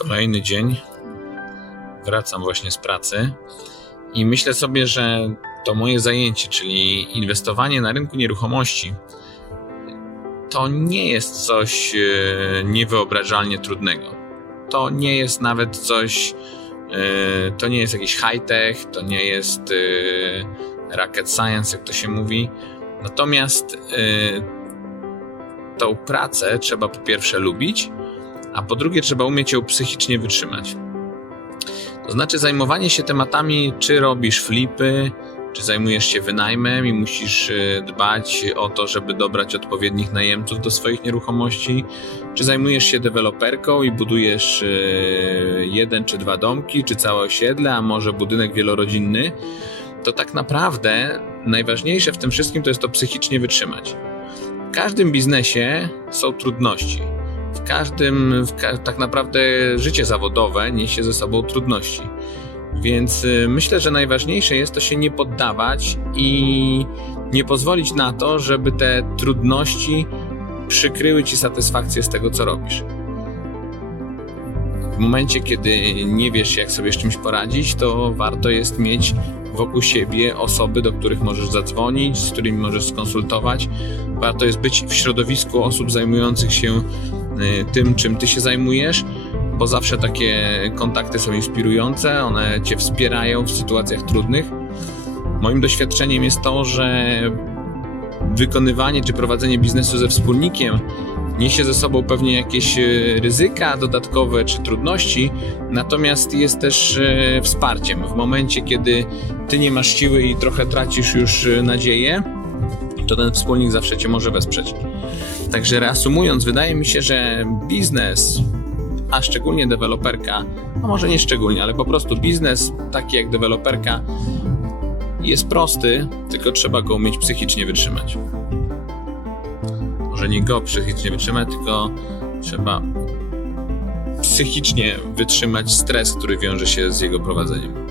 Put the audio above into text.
Kolejny dzień. Wracam właśnie z pracy i myślę sobie, że to moje zajęcie, czyli inwestowanie na rynku nieruchomości, to nie jest coś e, niewyobrażalnie trudnego. To nie jest nawet coś, e, to nie jest jakiś high-tech, to nie jest e, rocket science, jak to się mówi. Natomiast tą pracę trzeba po pierwsze lubić, a po drugie trzeba umieć ją psychicznie wytrzymać. To znaczy zajmowanie się tematami, czy robisz flipy, czy zajmujesz się wynajmem i musisz e, dbać o to, żeby dobrać odpowiednich najemców do swoich nieruchomości, czy zajmujesz się deweloperką i budujesz e, jeden czy dwa domki, czy całe osiedle, a może budynek wielorodzinny, to tak naprawdę najważniejsze w tym wszystkim to jest to psychicznie wytrzymać. W każdym biznesie są trudności. Każdym, ka- tak naprawdę życie zawodowe niesie ze sobą trudności. Więc y, myślę, że najważniejsze jest to się nie poddawać i nie pozwolić na to, żeby te trudności przykryły ci satysfakcję z tego, co robisz. W momencie, kiedy nie wiesz, jak sobie z czymś poradzić, to warto jest mieć wokół siebie osoby, do których możesz zadzwonić, z którymi możesz skonsultować. Warto jest być w środowisku osób zajmujących się tym, czym ty się zajmujesz, bo zawsze takie kontakty są inspirujące, one cię wspierają w sytuacjach trudnych. Moim doświadczeniem jest to, że wykonywanie czy prowadzenie biznesu ze wspólnikiem niesie ze sobą pewnie jakieś e, ryzyka dodatkowe czy trudności, natomiast jest też e, wsparciem. W momencie, kiedy ty nie masz siły i trochę tracisz już nadzieję, to ten wspólnik zawsze cię może wesprzeć. Także reasumując, wydaje mi się, że biznes, a szczególnie deweloperka, a może nie szczególnie, ale po prostu biznes taki jak deweloperka jest prosty, tylko trzeba go umieć psychicznie wytrzymać. Może nie go psychicznie wytrzymać, tylko trzeba psychicznie wytrzymać stres, który wiąże się z jego prowadzeniem.